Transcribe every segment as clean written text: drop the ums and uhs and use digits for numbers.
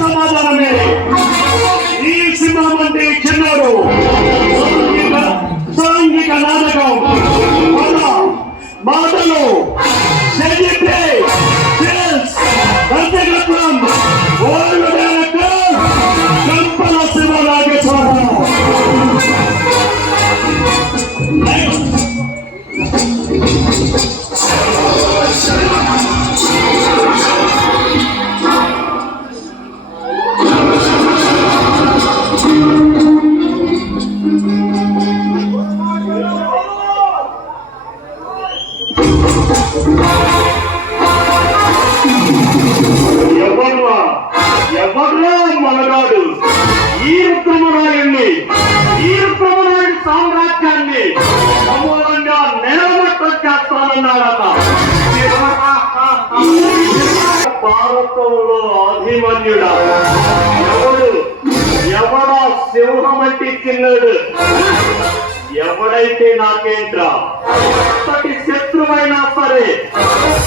సమాధానమే ఈ సింహం అంటే చిన్నాడు సాంఘిక నాటకం మాటలు దర్శకత్వం ఓల్డ్ డైరెక్టర్ కంపల శివరాజేశ్వరరావు. ఎవర్రా మనగాడు ఈ రుద్రమరాయుణ్ణి, ఈ రుద్రమరాయుడి సామ్రాజ్యాన్ని సమూలంగా నేలమట్టం చేస్తానన్నాడట. భారతంలో అభిమన్యుడా ఎవడా సింహం అంటే చిన్నాడు, ఎవడైతే నాకేంట్రా ప్రతి శత్రువైనా సరే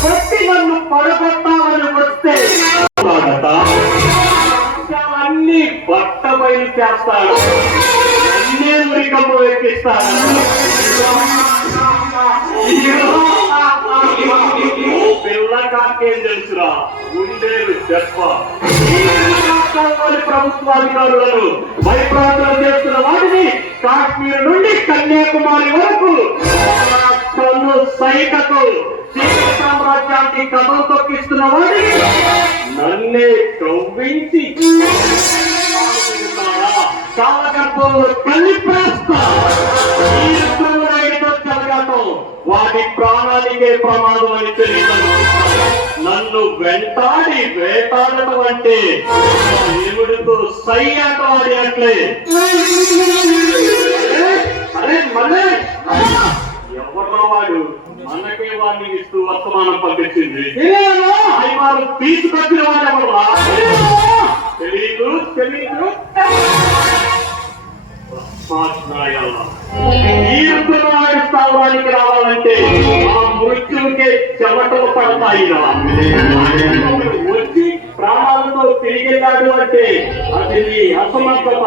కొట్టి నన్ను పడగొట్టాలని వస్తే అన్ని బట్ట బయలు చేస్తాడు, అన్నే మురికమ్మ ఎక్కిస్తాడు. పిల్ల కాకేం తెలుసురా, ఉండేది చెప్ప. ప్రభుత్వాధికారులను భయప్రాంతం చేస్తున్న వాటిని కాశ్మీర్ నుండి కన్యాకుమారి వరకు కన్ను సైకకు చీకటి సామ్రాజ్యానికి కథం తొక్కిస్తున్న వాటిని నన్నే కవ్వించి కాలగర్భంలో కలిపేస్తా. జరగటం వాటి ప్రాణానికే ప్రమాదం అని తెలియదు. నన్ను వెంటాడి వేటాడటం అంటే దేవుడితో సై ఆటవాడి అట్లే. అరే మళ్ళీ ఎవరో వాడు మనకే వాడిని ఇస్తూ వర్తమానం పంపించింది. వారు తీసుకొచ్చిన వాడు ఎవరా తెలీదు. ఈ స్థావరానికి రావాలంటే ఆ మృత్యువుకే చెమటలు పడతాయి. వచ్చి ప్రాణాలతో తిరిగెళ్ళాడు అంటే అది నీ అసమర్థత.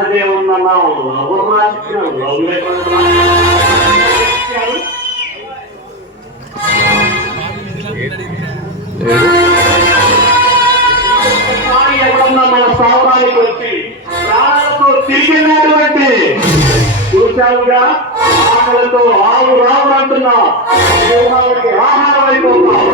అదేమన్నా ఎవరు రాసిన లవ్ లేకుండా ఎవరన్నా మన స్థావరానికి వచ్చి ప్రాణాలతో తిరిగినాడు అంటే చూశావుగా, ఆకలితో ఆవు రావు అంటున్నా, ఆహారం అయిపోతావు.